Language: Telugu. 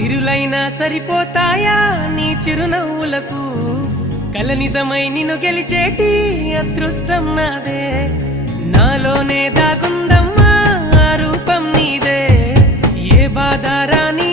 సిరులైనా సరిపోతాయా నీ చిరునవ్వులకు కల నిజమై నిన్ను గెలిచేటి అదృష్టం నాదే నాలోనే దాగుందమ్మా ఆ రూపం నీదే ఏ బాధ రాని